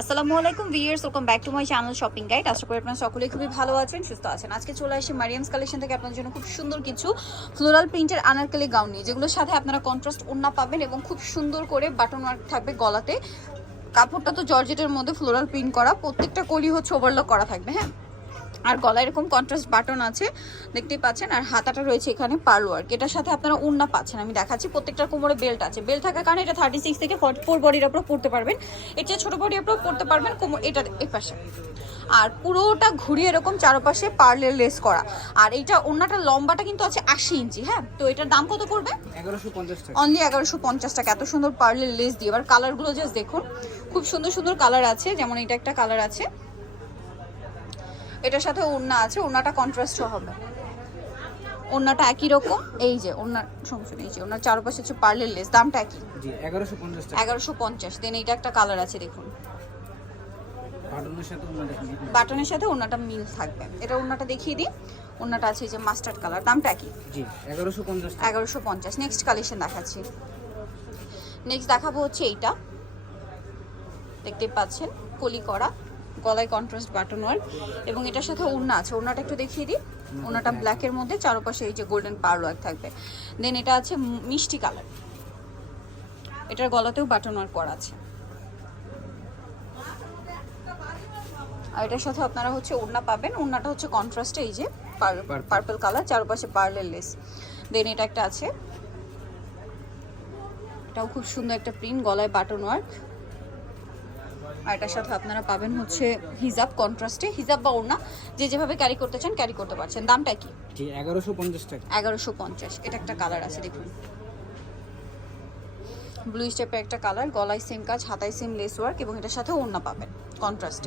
আসসালামু আলাইকুম viewers welcome back to my channel shopping guide. আশা করি আপনারা সকলে খুবই ভালো আছেন, সুস্থ আছেন। আজকে চলে আসি মারিয়ামস কালেকশন থেকে আপনার জন্য খুব সুন্দর কিছু ফ্লোরাল প্রিন্টের আনারকালি গাউন নিয়ে, যেগুলোর সাথে আপনারা কন্ট্রাস্ট ওড়না পাবেন এবং খুব সুন্দর করে বাটন ওয়ার্ক থাকবে গলাতে। কাপড়টা তো জর্জেটের মধ্যে ফ্লোরাল প্রিন্ট করা, প্রত্যেকটা কলি হচ্ছে ওভারলক করা থাকবে হ্যাঁ? আর গলায় এরকম কন্ট্রাস্ট বাটন আছে দেখতেই পাচ্ছেন আর হাতাটা রয়েছে এখানে পার্ল ওয়ার্ক এটার সাথে আপনারা উন্না পাচ্ছেন আমি দেখাচ্ছি প্রত্যেকটা কোমরে বেল্ট আছে বেল্ট থাকার কারণে এটা থার্টি সিক্স থেকে ফর্টি ফোর বডির উপর পড়তে পারবেন এর চেয়ে ছোটো বডির উপর পড়তে পারবেন কোমর এটা এই পাশে আর পুরোটা ঘুরিয়ে এরকম চারপাশে পার্লের লেস করা আর এইটা ওন্নাটা লম্বাটা কিন্তু আছে আশি ইঞ্চি হ্যাঁ? তো এটার দাম কত টাকা। অনলি এগারোশো পঞ্চাশ টাকা এত সুন্দর পার্লের লেস দিয়ে এবার কালারগুলো জাস্ট দেখুন খুব সুন্দর সুন্দর কালার আছে যেমন এটা একটা কালার আছে। এটার সাথে ওড়না আছে ওড়নাটা কন্ট্রাস্ট হবে। ওড়নাটা একই রকম এই যে ওড়নার সমস্যা নেই এই যে ওড়নার চারপাশে হচ্ছে পার্লের লেস দামটা একই। জি এগারোশো পঞ্চাশ দেন এইটা একটা কালার আছে দেখুন। বাটনের সাথে ওড়নাটা মিল থাকবে। এটা ওড়নাটা দেখিয়ে দিই। ওড়নাটা আছে এই যে মাস্টার্ড কালার দামটা একই। এগারোশো পঞ্চাশ নেক্সট কালেকশন দেখাচ্ছি। নেক্সট দেখাবো হচ্ছে এইটা। দেখতে পাচ্ছেন কলি করা। গলায় কন্ট্রাস্ট বাটন ওয়ার্ক এবং এটার সাথে ওড়না আছে। ওড়নাটা একটু দেখিয়ে দিই। ওড়নাটা ব্ল্যাকের মধ্যে চারপাশে এই যে গোল্ডেন পার ওয়ার্ক থাকবে। দেন এটা আছে মিষ্টি কালার। এটার গলাতেও বাটন ওয়ার্ক করা আছে। আর এটার সাথে আপনারা হচ্ছে ওড়না পাবেন। ওড়নাটা হচ্ছে কন্ট্রাস্টে এই যে. পার্পল কালার চারপাশে পার্লের লেস দেন এটা একটা আছে। এটাও খুব সুন্দর একটা প্রিন্ট গলায় বাটন ওয়ার্ক আর এটার সাথে আপনারা পাবেন হচ্ছে হিজাব কন্ট্রাস্টে হিজাব বা ওড়না যে যেভাবে ক্যারি করতে চান ক্যারি করতে পারছেন। দামটা কি? এগারোশো পঞ্চাশ টাকা। এগারোশো পঞ্চাশ। এটা একটা কালার আছে দেখুন। ব্লু স্টেপের একটা কালার গলায় সেম কাজ হাতায় সেম লেস ওয়ার্ক এবং এটার সাথে ওড়না পাবেন কন্ট্রাস্ট।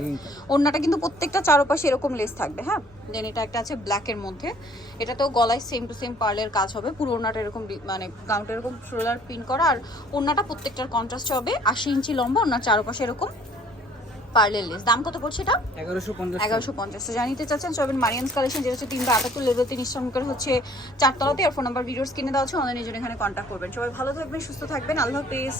ওড়নাটা কিন্তু প্রত্যেকটা চারপাশে এরকম লেস থাকবে হ্যাঁ? দেন এটা একটা আছে ব্ল্যাকের মধ্যে। এটা তো গলায় সেম টু সেম পার্লের কাজ হবে। পুরো ওড়নাটা এরকম মানে গাউনটা এরকম সোলার পিন করা। আর ওড়নাটা প্রত্যেকটার কন্ট্রাস্ট হবে। আশি ইঞ্চি লম্বা ওড়নার চারপাশে এরকম পার্লের লেস দাম কত পড়ছে এটা? এগারোশো পঞ্চাশ। এগারোশো পঞ্চাশ। তো জানিতে চাচ্ছেন সবেন মারিয়ান্স কালেকশন যেটা হচ্ছে তিনটা আটাত্তর লেভেল তিন হচ্ছে চারতলাতে আর ফোন নাম্বার ভিডিওস কিনে দেওয়া হচ্ছে অনলাইনের জন্য এখানে কন্ট্যাক্ট করবেন। সবাই ভালো থাকবেন সুস্থ থাকবেন আল্লাহ হাফেজ।